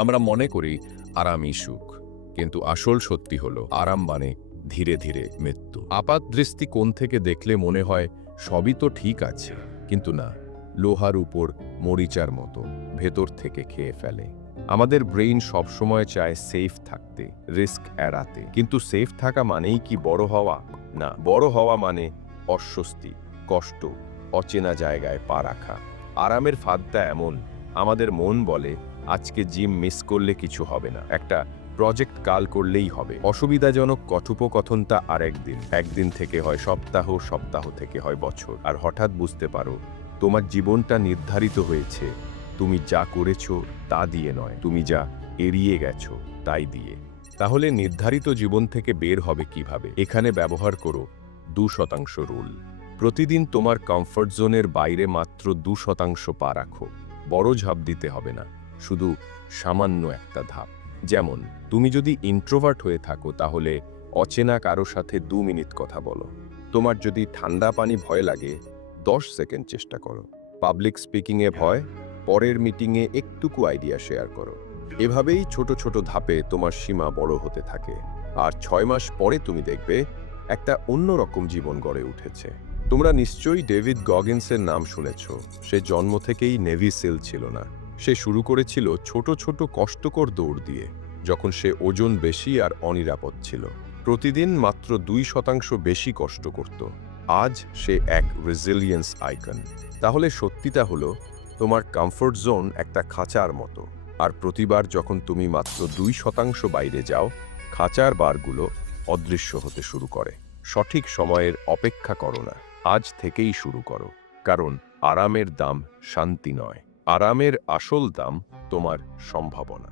আমরা মনে করি আরামই সুখ, কিন্তু আসল সত্যি হলো আরাম মানে ধীরে ধীরে মৃত্যু। আপাত দৃষ্টিকোণ থেকে দেখলে মনে হয় সবই তো ঠিক আছে, কিন্তু না, লোহার উপর মরিচার মতো ভেতর থেকে খেয়ে ফেলে। আমাদের ব্রেইন সবসময় চায় সেফ থাকতে, রিস্ক এড়াতে, কিন্তু সেফ থাকা মানেই কি বড় হওয়া? না, বড় হওয়া মানে অস্বস্তি, কষ্ট, অচেনা জায়গায় পা রাখা। আরামের ফাঁদটা এমন, আমাদের মন বলে আজকে জিম মিস করলে কিছু হবে না, একটা প্রজেক্ট কাল করলেই হবে। অসুবিধাজনক কথোপকথনটা আরেকদিন, একদিন থেকে হয় সপ্তাহ, সপ্তাহ থেকে হয় বছর। আর হঠাৎ বুঝতে পারো তোমার জীবনটা নির্ধারিত হয়েছে তুমি যা করেছো তা দিয়ে নয়, তুমি যা এড়িয়ে গেছো তাই দিয়ে। তাহলে নির্ধারিত জীবন থেকে বের হবে কিভাবে? এখানে ব্যবহার করো 2% রুল। প্রতিদিন তোমার কমফর্ট জোনের বাইরে মাত্র 2% পা রাখো। বড় ঝাঁপ দিতে হবে না, শুধু সামান্য একটা ধাপ। যেমন, তুমি যদি ইন্ট্রোভার্ট হয়ে থাকো তাহলে অচেনা কারো সাথে 2 মিনিট কথা বলো। তোমার যদি ঠান্ডা পানি ভয় লাগে, 10 সেকেন্ড চেষ্টা করো। পাবলিক স্পিকিংয়ে ভয়, পরের মিটিংয়ে একটুকু আইডিয়া শেয়ার করো। এভাবেই ছোট ছোট ধাপে তোমার সীমা বড় হতে থাকে, আর 6 মাস পরে তুমি দেখবে একটা অন্যরকম জীবন গড়ে উঠেছে। তোমরা নিশ্চয়ই ডেভিড গগিন্সের নাম শুনেছ। সে জন্ম থেকেই নেভি সিল ছিল না। সে শুরু করেছিল ছোট ছোট কষ্টকর দৌড় দিয়ে, যখন সে ওজন বেশি আর অনিরাপদ ছিল। প্রতিদিন মাত্র 2% বেশি কষ্ট করত। আজ সে এক রেজিলিয়েন্স আইকন। তাহলে সত্যিটা হলো, তোমার কমফোর্ট জোন একটা খাঁচার মতো, আর প্রতিবার যখন তুমি মাত্র 2% বাইরে যাও, খাঁচার বারগুলো অদৃশ্য হতে শুরু করে। সঠিক সময়ের অপেক্ষা করো না, আজ থেকেই শুরু করো। কারণ আরামের দাম শান্তি নয়, আরামের আসল দাম তোমার সম্ভাবনা।